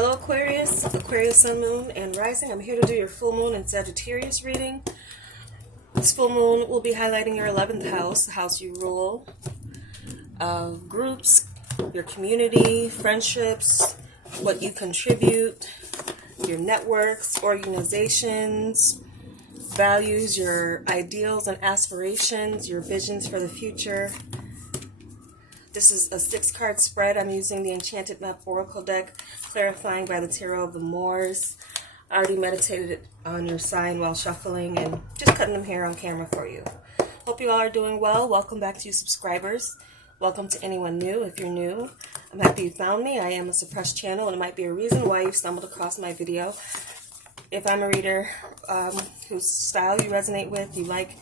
Hello Aquarius, Aquarius Sun, Moon, and Rising. I'm here to do your full moon and Sagittarius reading. This full moon will be highlighting your 11th house, the house you rule, groups, your community, friendships, what you contribute, your networks, organizations, values, your ideals and aspirations, your visions for the future. This is a 6-card spread. I'm using the Enchanted Map Oracle deck, clarifying by the Tarot of the Moors. I already meditated on your sign while shuffling and just cutting them here on camera for you. Hope you all are doing well. Welcome back to you subscribers. Welcome to anyone new. If you're new, I'm happy you found me. I am a suppressed channel, and it might be a reason why you've stumbled across my video. If I'm a reader whose style you resonate with, you like,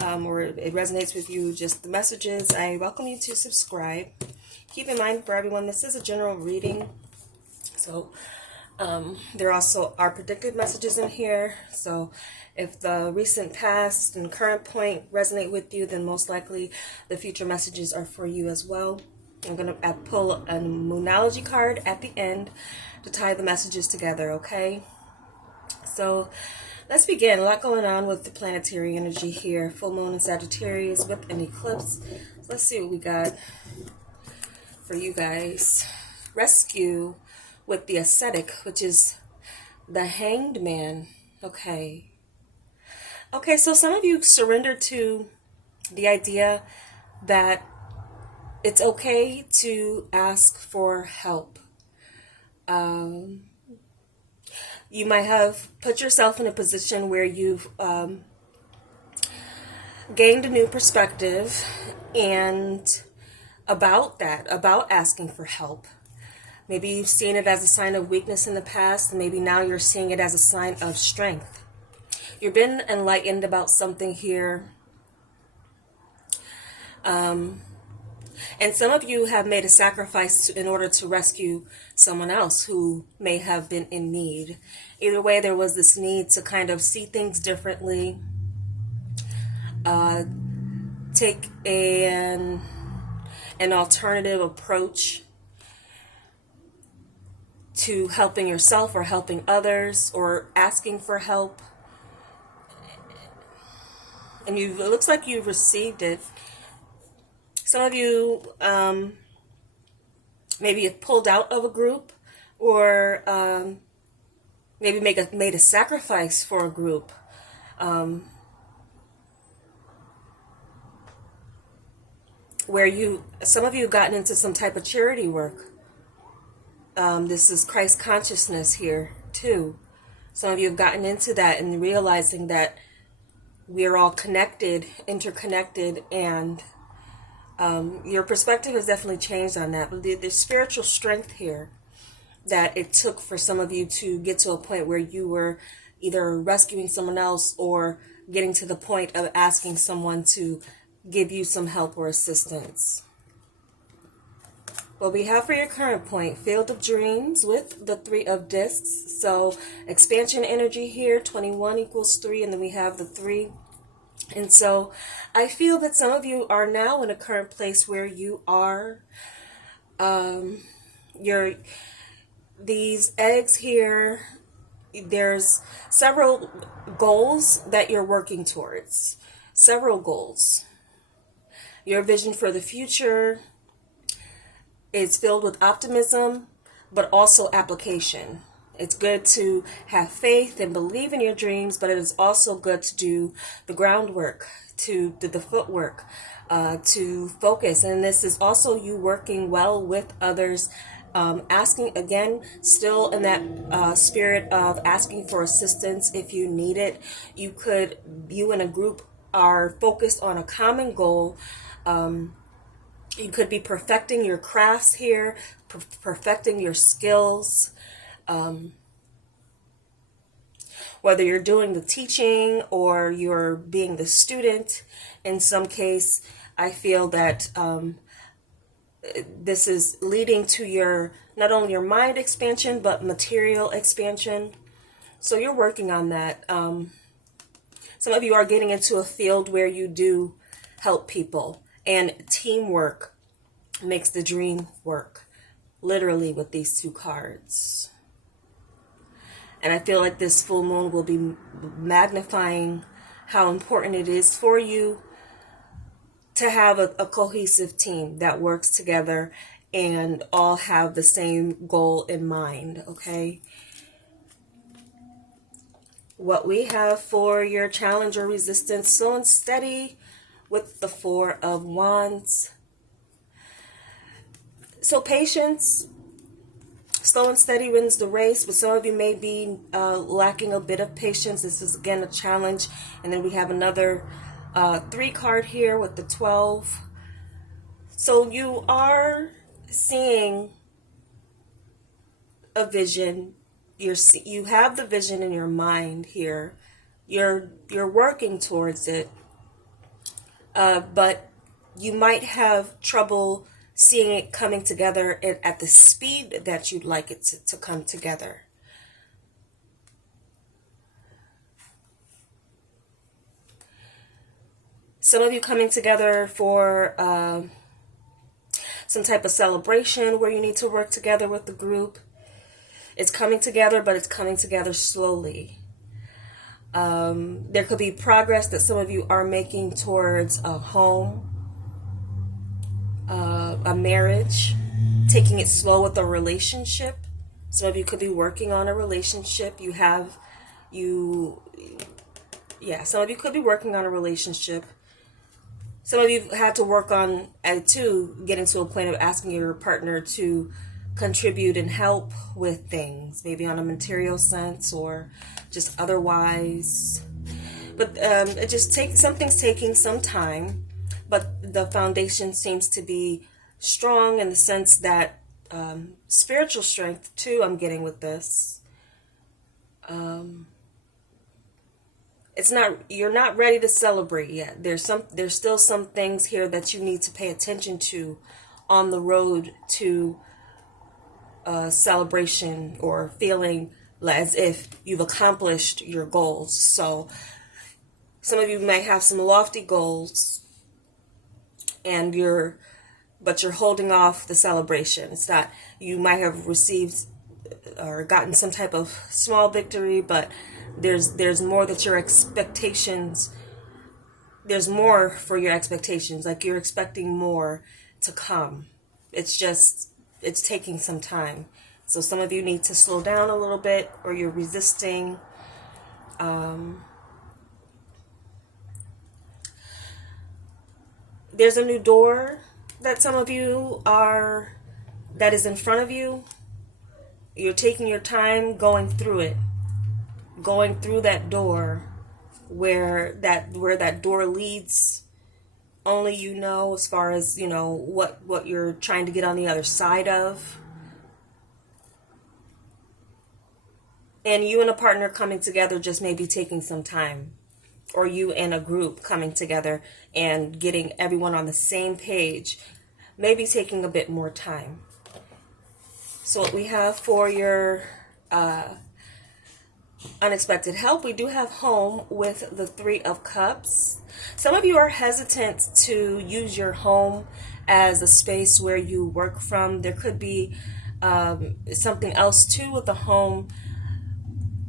or it resonates with you, just the messages, I welcome you to subscribe. Keep in mind, for everyone, this is a general reading, so there also are predicted messages in here. So if the recent past and current point resonate with you, then most likely the future messages are for you as well. I'm going to pull a Moonology card at the end to tie the messages together, okay? So let's begin. A lot going on with the planetary energy here. Full moon in Sagittarius with an eclipse. So let's see what we got for you guys. Rescue with the ascetic, which is the Hanged Man. Okay. Okay, so some of you surrendered to the idea that it's okay to ask for help. You might have put yourself in a position where you've gained a new perspective and about asking for help. Maybe you've seen it as a sign of weakness in the past, and maybe now you're seeing it as a sign of strength. You've been enlightened about something here. And some of you have made a sacrifice in order to rescue someone else who may have been in need. Either way, there was this need to kind of see things differently, take an alternative approach to helping yourself or helping others or asking for help. And it looks like you've received it. Some of you maybe have pulled out of a group, or maybe made a sacrifice for a group. Where some of you have gotten into some type of charity work. This is Christ consciousness here too. Some of you have gotten into that and realizing that we are all connected, interconnected, and your perspective has definitely changed on that. But there's spiritual strength here that it took for some of you to get to a point where you were either rescuing someone else or getting to the point of asking someone to give you some help or assistance. What we have for your current point, Field of Dreams with the 3 of Discs. So expansion energy here, 21 equals 3, and then we have the 3. And so I feel that some of you are now in a current place where you are, these eggs here, there's several goals that you're working towards, several goals. Your vision for the future is filled with optimism, but also application. It's good to have faith and believe in your dreams, but it is also good to do the groundwork, to do the footwork, to focus. And this is also you working well with others, asking, again, still in that spirit of asking for assistance if you need it. You and a group are focused on a common goal. You could be perfecting your crafts here, perfecting your skills. Whether you're doing the teaching or you're being the student, in some case, I feel that this is leading to your, not only your mind expansion, but material expansion. So you're working on that. Some of you are getting into a field where you do help people, and teamwork makes the dream work, literally, with these 2 cards. And I feel like this full moon will be magnifying how important it is for you to have a cohesive team that works together and all have the same goal in mind, okay? What we have for your challenge or resistance, slow and steady with the Four of Wands. So patience, slow and steady wins the race, but some of you may be lacking a bit of patience. This is, again, a challenge. And then we have another 3 card here with the 12. So you are seeing a vision. You have the vision in your mind here. You're working towards it, but you might have trouble seeing it coming together at the speed that you'd like it to come together. Some of you coming together for some type of celebration where you need to work together with the group. It's coming together, but it's coming together slowly. There could be progress that some of you are making towards a home, a marriage, taking it slow with a relationship. Some of you could be working on a relationship. Some of you could be working on a relationship. Some of you had to work on, too, getting to a point of asking your partner to contribute and help with things, maybe on a material sense or just otherwise. But something's taking some time, but the foundation seems to be strong in the sense that spiritual strength, too, I'm getting with this. You're not ready to celebrate yet. There's still some things here that you need to pay attention to on the road to celebration or feeling as if you've accomplished your goals. So some of you might have some lofty goals and you're holding off the celebration. It's not, you might have received or gotten some type of small victory, but there's more that your expectations, there's more for your expectations, like you're expecting more to come. It's taking some time. So some of you need to slow down a little bit, or you're resisting. There's a new door that some of you that is in front of you. You're taking your time going through it, going through that door, where that door leads. Only you know, as far as, what you're trying to get on the other side of. And you and a partner coming together just may be taking some time. Or you and a group coming together and getting everyone on the same page, maybe taking a bit more time. So what we have for your unexpected help, we do have home with the 3 of Cups. Some of you are hesitant to use your home as a space where you work from. There could be something else too with the home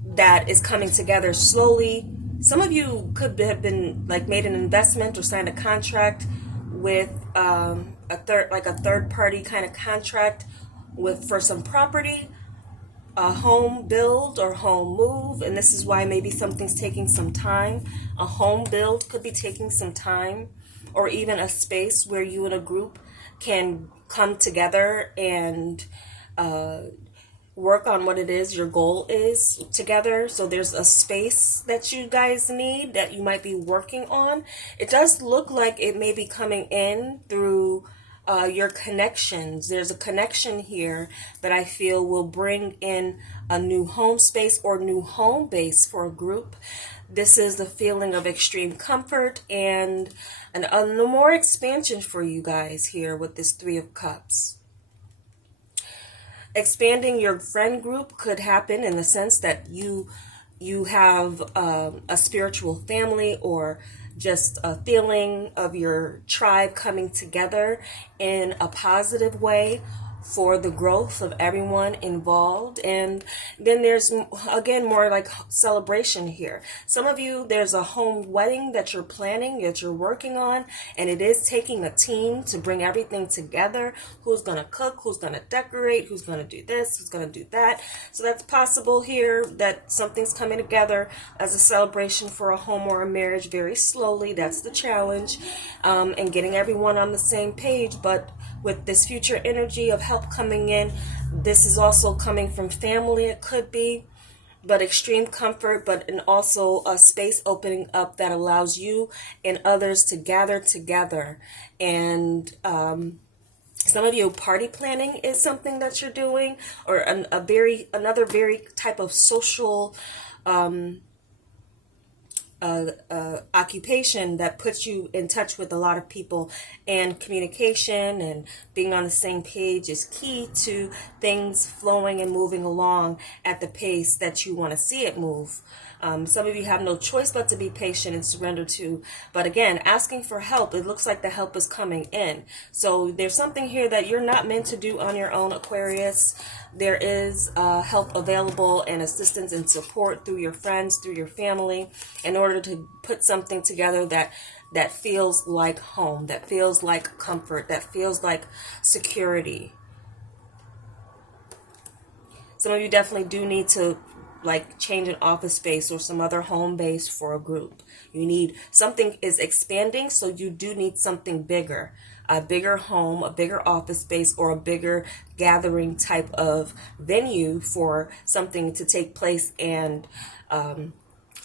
that is coming together slowly. Some of you could have been made an investment or signed a contract with a third party kind of contract for some property, a home build or home move, and this is why maybe something's taking some time. A home build could be taking some time, or even a space where you and a group can come together and work on what it is your goal is together. So there's a space that you guys need that you might be working on. It does look like it may be coming in through your connections. There's a connection here that I feel will bring in a new home space or new home base for a group. This is the feeling of extreme comfort and no more expansion for you guys here with this 3 of Cups. Expanding your friend group could happen in the sense that you have a spiritual family, or just a feeling of your tribe coming together in a positive way for the growth of everyone involved. And then there's, again, more like celebration here. Some of you, there's a home wedding that you're planning, that you're working on, and it is taking a team to bring everything together. Who's going to cook, who's going to decorate, who's going to do this, who's going to do that. So that's possible here, that something's coming together as a celebration for a home or a marriage very slowly. That's the challenge, and getting everyone on the same page. But with this future energy of help coming in, this is also coming from family, it could be, but extreme comfort, and also a space opening up that allows you and others to gather together. And some of you, party planning is something that you're doing, or another very type of social occupation that puts you in touch with a lot of people. And communication and being on the same page is key to things flowing and moving along at the pace that you want to see it move. Some of you have no choice but to be patient and surrender to. But again, asking for help, it looks like the help is coming in. So there's something here that you're not meant to do on your own, Aquarius. There is help available and assistance and support through your friends, through your family, in order to put something together that feels like home, that feels like comfort, that feels like security. Some of you definitely do need to change an office space or some other home base for a group. You need something is expanding, so you do need something bigger, a bigger home, a bigger office space, or a bigger gathering type of venue for something to take place and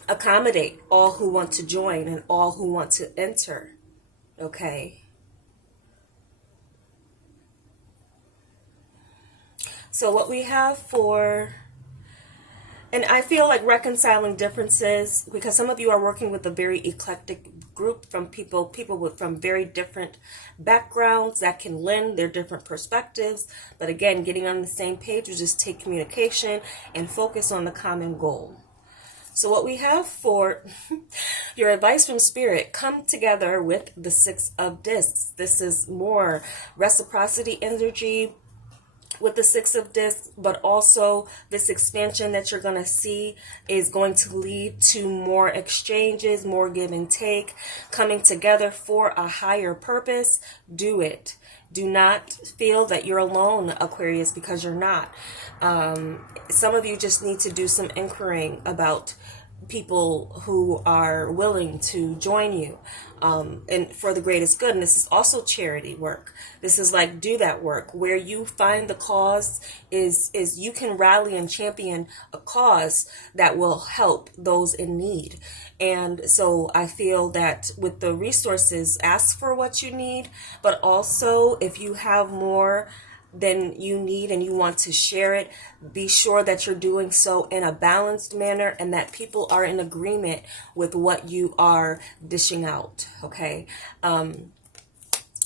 accommodate all who want to join and all who want to enter. Okay. So what we have for, and I feel like reconciling differences, because some of you are working with a very eclectic group from people from very different backgrounds that can lend their different perspectives. But again, getting on the same page will just take communication and focus on the common goal. So what we have for your advice from Spirit, come together with the Six of Discs. This is more reciprocity energy with the Six of Discs, but also this expansion that you're going to see is going to lead to more exchanges, more give and take, coming together for a higher purpose. Do it. Do not feel that you're alone, Aquarius, because you're not. Some of you just need to do some inquiring about people who are willing to join you and for the greatest good. And this is also charity work. This is like, do that work where you find the cause is you can rally and champion a cause that will help those in need. And so I feel that with the resources, ask for what you need, but also if you have more than you need and you want to share it, be sure that you're doing so in a balanced manner and that people are in agreement with what you are dishing out. Okay.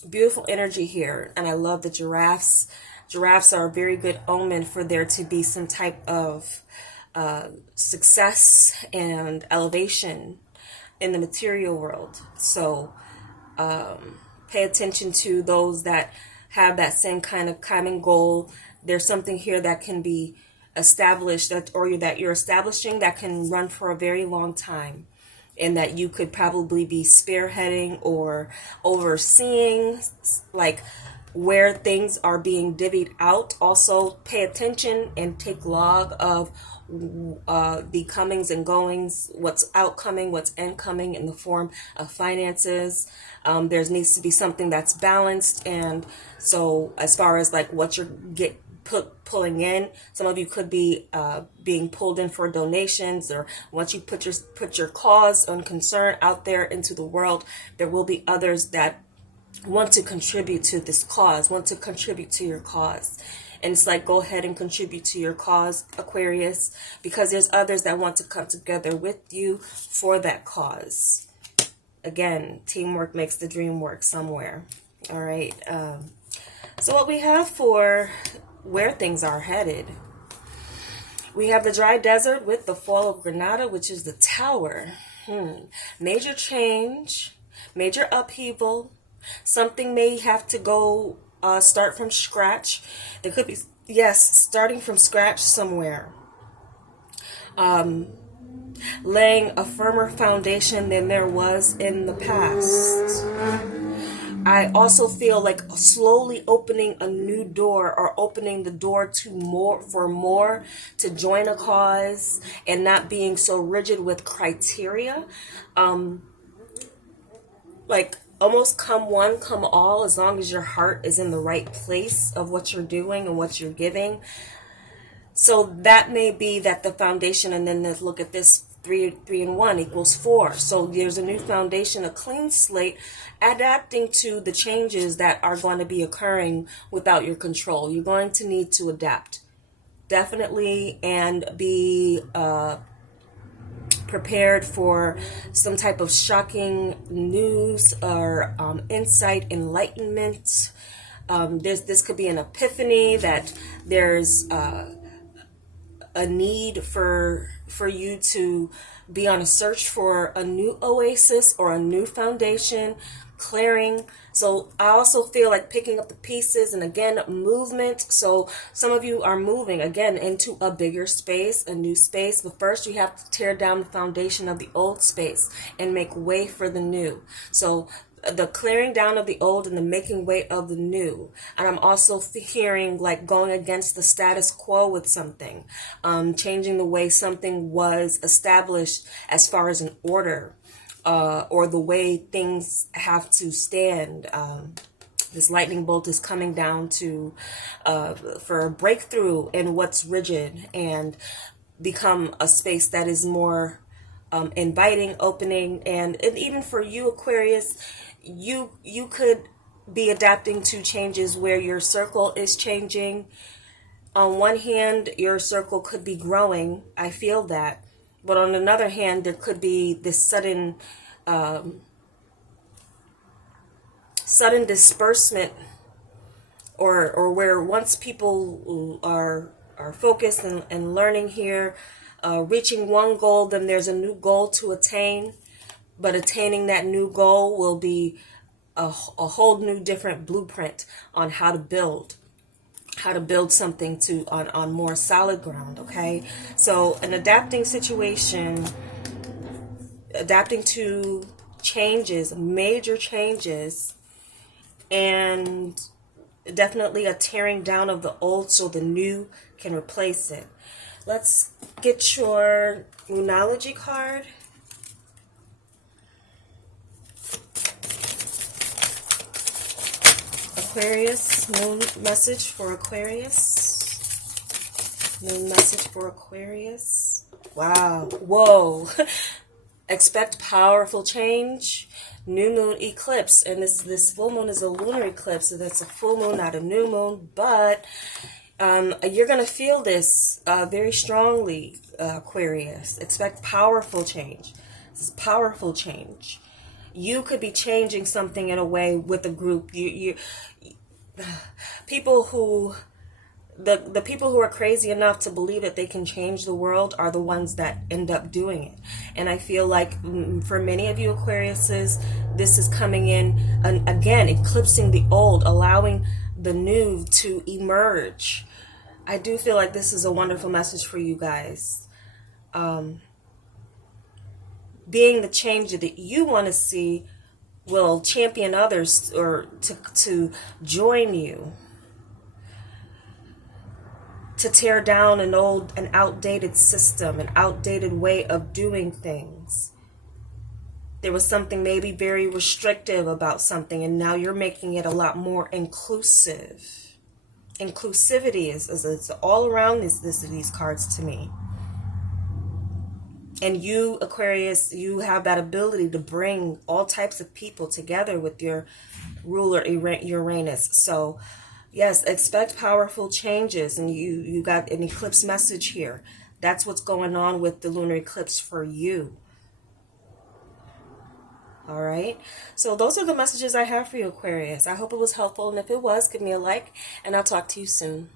Beautiful energy here. And I love the giraffes. Giraffes are a very good omen for there to be some type of success and elevation in the material world. So pay attention to those that have that same kind of common goal. There's something here that can be established that you're establishing that can run for a very long time, and that you could probably be spearheading or overseeing, like where things are being divvied out. Also pay attention and take log of the comings and goings, what's outcoming, what's incoming in the form of finances. There needs to be something that's balanced. And so as far as like what you're pulling in, some of you could be being pulled in for donations, or once you put your cause and concern out there into the world, there will be others that want to contribute to this cause, want to contribute to your cause. And it's like, go ahead and contribute to your cause, Aquarius, because there's others that want to come together with you for that cause. Again, teamwork makes the dream work somewhere. All right. So what we have for where things are headed, we have the dry desert with the fall of Granada, which is the Tower. Major change, major upheaval. Something may have to go start from scratch. There could be, yes, starting from scratch somewhere. Laying a firmer foundation than there was in the past. I also feel like slowly opening a new door, or opening the door to more, to join a cause, and not being so rigid with criteria. Like almost come one, come all, as long as your heart is in the right place of what you're doing and what you're giving. So that may be that the foundation, and then let's look at this, 3 and 1 equals 4. So there's a new foundation, a clean slate, adapting to the changes that are going to be occurring without your control. You're going to need to adapt, definitely, and be prepared for some type of shocking news or insight, enlightenment. This could be an epiphany that there's a need for you to be on a search for a new oasis or a new foundation, clearing. So I also feel like picking up the pieces, and again, movement. So some of you are moving again into a bigger space, a new space, but first you have to tear down the foundation of the old space and make way for the new. So the clearing down of the old and the making way of the new. And I'm also hearing like going against the status quo with something, changing the way something was established as far as an order, or the way things have to stand. This lightning bolt is coming down to for a breakthrough in what's rigid, and become a space that is more inviting, opening, and even for you, Aquarius, you could be adapting to changes where your circle is changing. On one hand, your circle could be growing. I feel that. But on another hand, there could be this sudden disbursement, or where once people are focused and learning here, reaching one goal, then there's a new goal to attain. But attaining that new goal will be a whole new different blueprint on how to build something on more solid ground. Okay, so an adapting situation, adapting to changes, major changes, and definitely a tearing down of the old so the new can replace it. Let's get your Moonology card. Aquarius, moon message for Aquarius. Moon message for Aquarius. Wow. Whoa. Expect powerful change. New moon eclipse. And this full moon is a lunar eclipse. So that's a full moon, not a new moon. But you're going to feel this very strongly, Aquarius. Expect powerful change. This is powerful change. You could be changing something in a way with a group. People who, the people who are crazy enough to believe that they can change the world are the ones that end up doing it. And I feel like for many of you Aquariuses, this is coming in, and again, eclipsing the old, allowing the new to emerge. I do feel like this is a wonderful message for you guys. Being the change that you want to see will champion others, or to join you, to tear down an outdated system, an outdated way of doing things. There was something maybe very restrictive about something, and now you're making it a lot more inclusive. Inclusivity is all around these cards to me. And you, Aquarius, you have that ability to bring all types of people together with your ruler Uranus. So, yes, expect powerful changes. And you got an eclipse message here. That's what's going on with the lunar eclipse for you. All right. So those are the messages I have for you, Aquarius. I hope it was helpful. And if it was, give me a like. And I'll talk to you soon.